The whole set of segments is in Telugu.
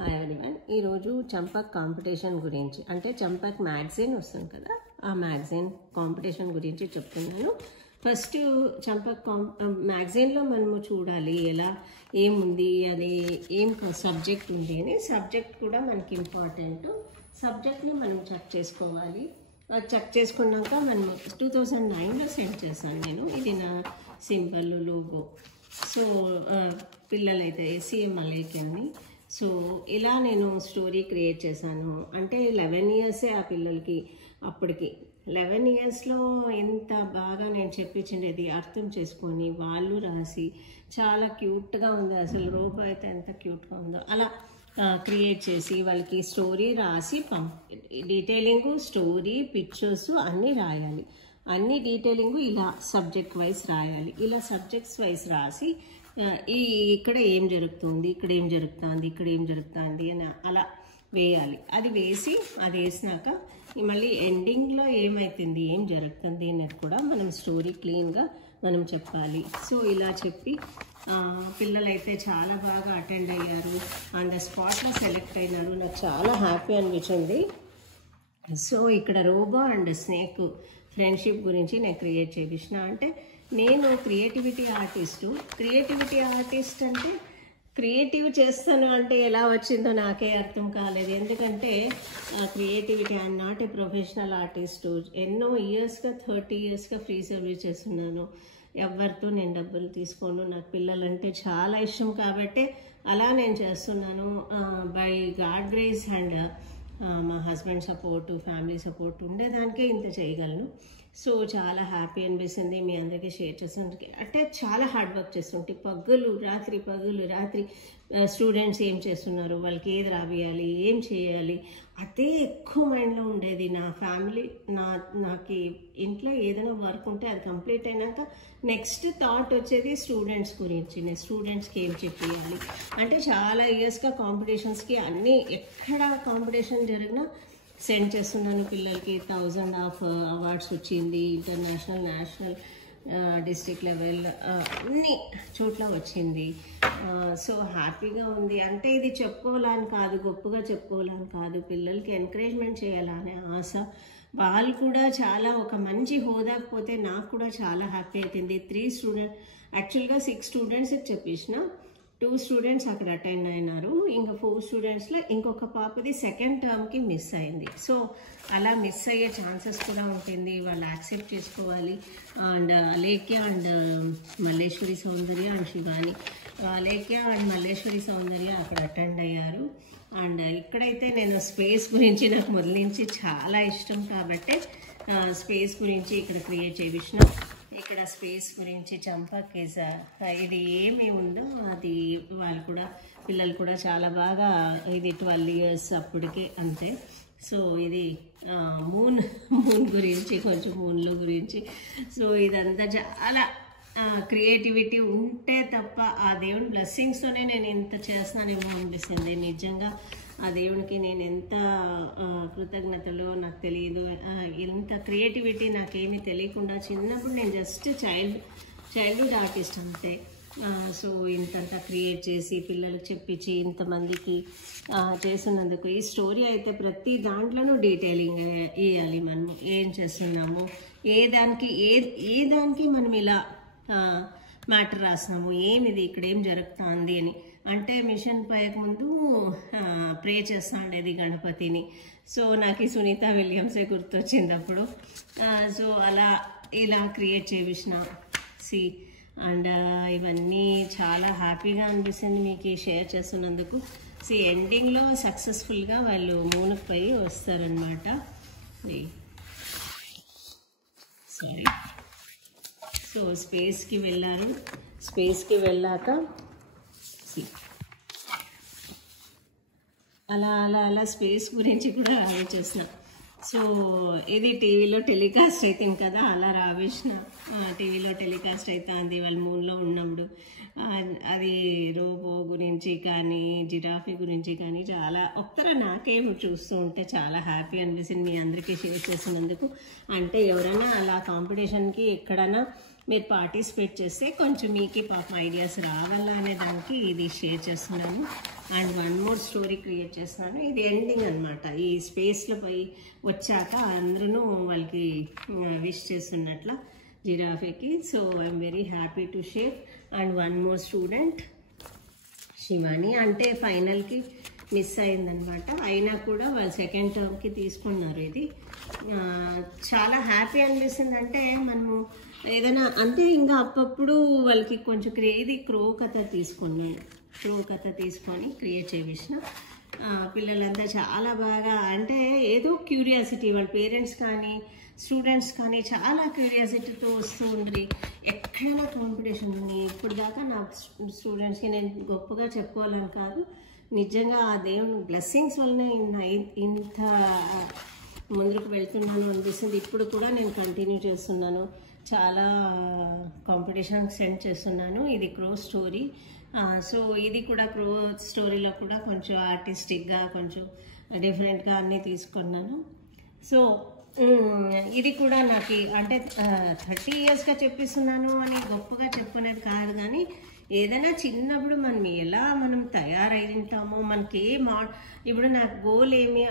Hi everyone. ఈరోజు చంపక్ కాంపిటీషన్ గురించి, అంటే చంపక్ మ్యాగజైన్ వస్తుంది కదా, ఆ మ్యాగజైన్ కాంపిటీషన్ గురించి చెప్తున్నాను. ఫస్ట్ చంపక్ మ్యాగజైన్లో మనము చూడాలి ఎలా ఏముంది, అది ఏం సబ్జెక్ట్ ఉంది అని. సబ్జెక్ట్ కూడా మనకి ఇంపార్టెంట్. సబ్జెక్ట్ని మనం చెక్ చేసుకోవాలి. చెక్ చేసుకున్నాక మనం 2009లో సెండ్ చేశాను నేను. ఇది నా సింబల్ లోగో. సో పిల్లలైతే SCM అలేఖ్య అని. సో ఇలా నేను స్టోరీ క్రియేట్ చేశాను. అంటే 11 ఇయర్సే ఆ పిల్లలకి. అప్పటికి 11 ఇయర్స్లో ఎంత బాగా నేను చెప్పించిండేది అర్థం చేసుకొని వాళ్ళు రాసి చాలా క్యూట్గా ఉంది. అసలు రోబో అయితే ఎంత క్యూట్గా ఉందో అలా క్రియేట్ చేసి వాళ్ళకి స్టోరీ రాసి డీటెయిలింగ్, స్టోరీ, పిక్చర్స్ అన్నీ రాయాలి. అన్ని డీటెయిలింగ్ ఇలా సబ్జెక్ట్ వైజ్ రాయాలి. ఇలా సబ్జెక్ట్స్ వైజ్ రాసి ఇక్కడ ఏం జరుగుతుంది, ఇక్కడ ఏం జరుగుతుంది, ఇక్కడ ఏం జరుగుతుంది అని అలా వేయాలి. అది వేసి అది వేసినాక మళ్ళీ ఎండింగ్లో ఏమవుతుంది, ఏం జరుగుతుంది అనేది కూడా మనం స్టోరీ క్లీన్గా మనం చెప్పాలి. సో ఇలా చెప్పి పిల్లలైతే చాలా బాగా అటెండ్ అయ్యారు. ఆన్ ద స్పాట్లో సెలెక్ట్ అయినారు. నాకు చాలా హ్యాపీ అనిపించింది. సో ఇక్కడ రోబో అండ్ స్నేక్ ఫ్రెండ్షిప్ గురించి నేను క్రియేట్ చేయించిన. అంటే నేను క్రియేటివిటీ ఆర్టిస్ట్ అంటే క్రియేటివ్ చేస్తాను అంటే ఎలా వచ్చిందో నాకే అర్థం కాలేదు. ఎందుకంటే creativity I'm not a professional artist. ఎన్నో ఇయర్స్గా 30 ఇయర్స్గా ఫ్రీ సర్వీస్ చేస్తున్నాను. ఎవరితో నేను డబ్బులు తీసుకోను. నాకు పిల్లలంటే చాలా ఇష్టం కాబట్టి అలా నేను చేస్తున్నాను. బై గాడ్ గ్రేస్ అండ్ మా హస్బెండ్ సపోర్టు, ఫ్యామిలీ సపోర్ట్ ఉండేదానికే ఇంత చేయగలను. సో చాలా హ్యాపీ అనిపిస్తుంది మీ అందరికీ షేర్ చేస్తుంటే. అంటే చాలా హార్డ్ వర్క్ చేస్తుంటే పగలు రాత్రి స్టూడెంట్స్ ఏం చేస్తున్నారు, వాళ్ళకి ఏది రాబియాలి, ఏం చేయాలి, అదే ఎక్కువ మైండ్లో ఉండేది. నా ఫ్యామిలీ నాకు ఇంట్లో ఏదైనా వర్క్ ఉంటే అది కంప్లీట్ అయినాక నెక్స్ట్ థాట్ వచ్చేది స్టూడెంట్స్ గురించి. నేను స్టూడెంట్స్కి ఏం చెప్పేయాలి అంటే చాలా ఇయర్స్గా కాంపిటీషన్స్కి అన్నీ ఎక్కడ కాంపిటీషన్ జరిగినా సెండ్ చేస్తున్నాను పిల్లలకి. 1000 ఆఫ్ అవార్డ్స్ వచ్చింది. ఇంటర్నేషనల్, నేషనల్, డిస్ట్రిక్ట్ లెవెల్ అన్ని చోట్ల వచ్చింది. సో హ్యాపీగా ఉంది. అంటే ఇది చెప్పుకోవాలని కాదు, గొప్పగా చెప్పుకోవాలని కాదు, పిల్లలకి ఎంకరేజ్మెంట్ చేయాలనే ఆశ. వాళ్ళు కూడా చాలా ఒక మంచి హోదాకు పోతే నాకు కూడా చాలా హ్యాపీ అవుతుంది. 3 స్టూడెంట్స్, యాక్చువల్గా 6 స్టూడెంట్స్కి చెప్పించిన. 2 స్టూడెంట్స్ అక్కడ అటెండ్ అయినారు. ఇంకా 4 స్టూడెంట్స్లో ఇంకొక పాపది సెకండ్ టర్మ్కి మిస్ అయింది. సో అలా మిస్ అయ్యే ఛాన్సెస్ కూడా ఉంటుంది. వాళ్ళు యాక్సెప్ట్ చేసుకోవాలి. And Alekhya and Malleswari Soundarya and Shivani, Alekhya and Malleswari Soundarya అక్కడ అటెండ్ అయ్యారు. అండ్ ఇక్కడైతే నేను స్పేస్ గురించి నాకు మొదలు నుంచి చాలా ఇష్టం కాబట్టి స్పేస్ గురించి ఇక్కడ క్రియేట్ చేయించిన. ఇక్కడ స్పేస్ గురించి చంపక్ ఇది ఏమి ఉందో అది వాళ్ళు కూడా పిల్లలు కూడా చాలా బాగా, ఇది 12 ఇయర్స్ అప్పటికే అంతే. సో ఇది మూన్ గురించి, కొంచెం మూన్ల గురించి. సో ఇదంతా చాలా క్రియేటివిటీ ఉంటే తప్ప ఆ దేవుని బ్లెస్సింగ్స్తోనే నేను ఇంత చేస్తున్నానేమో అనిపిస్తుంది. నిజంగా ఆ దేవునికి నేను ఎంత కృతజ్ఞతలో నాకు తెలియదు. ఇంత క్రియేటివిటీ నాకేమీ తెలియకుండా చిన్నప్పుడు నేను జస్ట్ చైల్డ్హుడ్ ఆర్టిస్ట్ అంతే. సో ఇంతంతా క్రియేట్ చేసి పిల్లలకు చెప్పించి ఇంతమందికి చేస్తున్నందుకు. ఈ స్టోరీ అయితే ప్రతి దాంట్లోనూ డీటెయిలింగ్ ఇవ్వాలి. మనము ఏం చేస్తున్నాము, ఏ దానికి మనం ఇలా మ్యాటర్ రాసినాము, ఏమిది ఇక్కడ ఏం జరుగుతుంది అని. అంటే మిషన్ పైకి ముందు ప్రే చేస్తా ఉండేది గణపతిని. సో నాకు ఈ సునీత విలియమ్సే గుర్తొచ్చింది అప్పుడు. సో అలా ఇలా క్రియేట్ చేయించిన. అండ్ ఇవన్నీ చాలా హ్యాపీగా అనిపిస్తుంది మీకు షేర్ చేస్తున్నందుకు. ఎండింగ్లో సక్సెస్ఫుల్గా వాళ్ళు మూనుకు పై వస్తారనమాట. సారీ. సో స్పేస్కి వెళ్ళారు. స్పేస్కి వెళ్ళాక అలా స్పేస్ గురించి కూడా ఆలోచిస్తున్నా. సో ఇది టీవీలో టెలికాస్ట్ అవుతుంది కదా, అలా రావేసిన. టీవీలో టెలికాస్ట్ అవుతుంది వాళ్ళు మూన్లో ఉన్నప్పుడు. అది రోబో గురించి కానీ జిరాఫీ గురించి కానీ చాలా నాకేం చూస్తూ ఉంటే చాలా హ్యాపీ అనిపిస్తుంది మీ అందరికీ షేర్ చేసినందుకు. అంటే ఎవరైనా అలా కాంపిటీషన్కి ఎక్కడైనా మీరు పార్టిసిపేట్ చేస్తే కొంచెం మీకు పాపం ఐడియాస్ రావాలా అనే దానికి ఇది షేర్ చేస్తున్నాను. And one more story create చేస్తున్నాను. ఇది ఎండింగ్ అనమాట. ఈ స్పేస్లో పోయి వచ్చాక అందరూ వాళ్ళకి విష్ చేస్తున్నట్ల జిరాఫీకి. So I'm very happy to share. And one more student Shivani, అంటే ఫైనల్కి మిస్ అయిందనమాట. అయినా కూడా వాళ్ళు సెకండ్ టర్మ్కి తీసుకున్నారు. ఇది చాలా హ్యాపీ అనిపిస్తుంది. అంటే మనము ఏదైనా అంటే ఇంకా అప్పుడప్పుడు వాళ్ళకి కొంచెం ఇది క్రో కథ తీసుకున్నాను. క్రో కథ తీసుకొని క్రియేట్ చేసిన పిల్లలంతా చాలా బాగా, అంటే ఏదో క్యూరియాసిటీ, వాళ్ళ పేరెంట్స్ కానీ స్టూడెంట్స్ కానీ చాలా క్యూరియాసిటీతో వస్తూ ఉండ్రి. ఎక్కడైనా కాంపిటీషన్ ఉంది. ఇప్పుడు దాకా నా స్టూడెంట్స్కి నేను గొప్పగా చెప్పుకోవాలని కాదు, నిజంగా ఆ దేవుని బ్లెస్సింగ్స్ వల్లనే ఇంత ముందుకు వెళ్తున్నాను అనిపిస్తుంది. ఇప్పుడు కూడా నేను కంటిన్యూ చేస్తున్నాను. చాలా కాంపిటీషన్కి సెండ్ చేస్తున్నాను. ఇది క్రో స్టోరీ. సో ఇది కూడా క్రో స్టోరీలో కూడా కొంచెం ఆర్టిస్టిక్గా కొంచెం డిఫరెంట్గా అన్నీ తీసుకున్నాను. సో ఇది కూడా నాకు అంటే 30 yearsగా చెప్పిస్తున్నాను అని గొప్పగా చెప్పుకునేది కాదు, కానీ ఏదైనా చిన్నప్పుడు మనం తయారై ఉంటామో మనకి ఇప్పుడు నాకు గోల్ ఏమి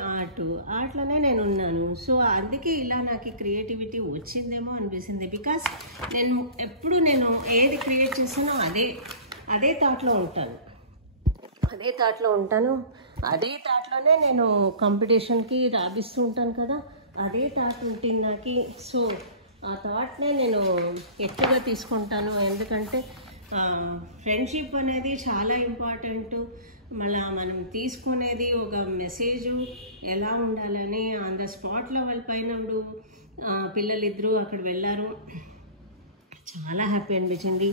ఆర్ట్లోనే నేను ఉన్నాను. సో అందుకే ఇలా నాకు క్రియేటివిటీ వచ్చిందేమో అనిపిస్తుంది. బికాస్ నేను ఏది క్రియేట్ చేస్తానో అదే థాట్లో ఉంటాను. అదే థాట్లోనే నేను కాంపిటీషన్కి రాబిస్తూ ఉంటాను కదా, అదే థాట్ ఉంటుంది నాకు. సో ఆ థాట్నే నేను ఎక్కువగా తీసుకుంటాను. ఎందుకంటే ఫ్రెండ్షిప్ అనేది చాలా ఇంపార్టెంట్. మళ్ళీ మనం తీసుకునేది ఒక మెసేజ్ ఎలా ఉండాలని ఆన్ ద స్పాట్లో వాళ్ళ పైనప్పుడు పిల్లలిద్దరూ అక్కడ వెళ్ళారు. చాలా హ్యాపీ అనిపించింది.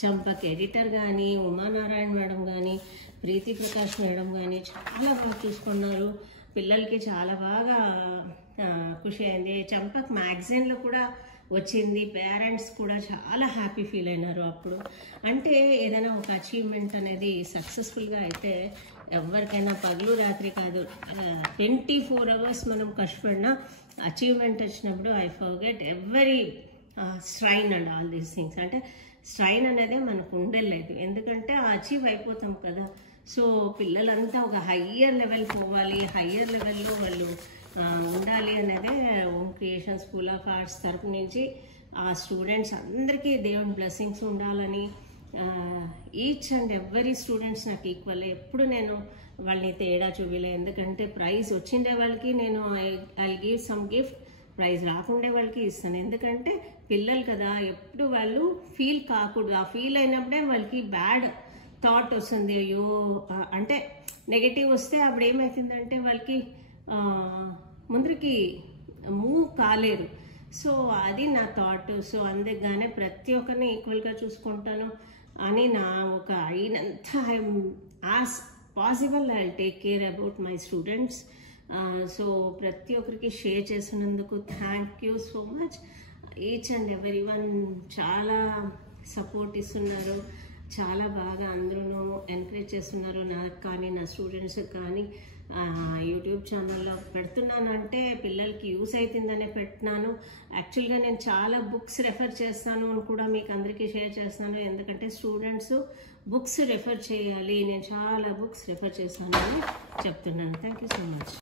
చంపక్ ఎడిటర్ కానీ, ఉమానారాయణ మేడం కానీ, ప్రీతి ప్రకాష్ మేడం కానీ చాలా బాగా చూసుకున్నారు. పిల్లలకి చాలా బాగా ఖుషి అయింది. చంపక్ మ్యాగజైన్లో కూడా వచ్చింది. పేరెంట్స్ కూడా చాలా హ్యాపీ ఫీల్ అయినారు అప్పుడు. అంటే ఏదైనా ఒక అచీవ్మెంట్ అనేది సక్సెస్ఫుల్గా అయితే ఎవరికైనా పగలు రాత్రి కాదు, 24 hours మనం కష్టపడినా అచీవ్మెంట్ వచ్చినప్పుడు I forget every strain and all these things. అంటే స్ట్రైన్ అనేది మనకు ఉండలేదు, ఎందుకంటే అచీవ్ అయిపోతాం కదా. సో పిల్లలంతా ఒక హయ్యర్ లెవెల్ పోవాలి, హయ్యర్ లెవెల్లో వాళ్ళు ఉండాలి అనేదే ohm creation school of arts తరపు నుంచి ఆ స్టూడెంట్స్ అందరికీ దేవుని బ్లెస్సింగ్స్ ఉండాలని. ఈచ్ అండ్ ఎవ్రీ స్టూడెంట్స్ నాకు ఈక్వల్. ఎప్పుడు నేను వాళ్ళని తేడా చూపిలే. ఎందుకంటే ప్రైజ్ వచ్చిండే వాళ్ళకి నేను I give some gift, prize రాకుండే వాళ్ళకి ఇస్తాను. ఎందుకంటే పిల్లలు కదా, ఎప్పుడు వాళ్ళు ఫీల్ కాకూడదు. ఆ ఫీల్ అయినప్పుడే వాళ్ళకి బ్యాడ్ థాట్ వస్తుంది. అయ్యో అంటే నెగటివ్ వస్తే అప్పుడు ఏమవుతుందంటే వాళ్ళకి ముందుకి మూవ్ కాలేరు. సో అది నా థాట్. సో అందుకనే ప్రతి ఒక్కరిని ఈక్వల్గా చూసుకుంటాను అని నా ఒక అయినంత as possible I take care about my students. So ప్రతి ఒక్కరికి షేర్ చేసినందుకు thank you so much. Each and every one చాలా సపోర్ట్ ఇస్తున్నారు. చాలా బాగా అందరూ ఎంకరేజ్ చేస్తున్నారు నాకు కానీ, నా స్టూడెంట్స్కి కానీ. యూట్యూబ్ ఛానల్లో పెడుతున్నాను అంటే పిల్లలకి యూస్ అవుతుందనే పెట్టినాను. యాక్చువల్గా నేను చాలా బుక్స్ రెఫర్ చేస్తాను అని కూడా మీకు అందరికీ షేర్ చేస్తాను. ఎందుకంటే స్టూడెంట్స్ బుక్స్ రెఫర్ చేయాలి, నేను చాలా బుక్స్ రెఫర్ చేస్తాను అని చెప్తున్నాను. Thank you so much.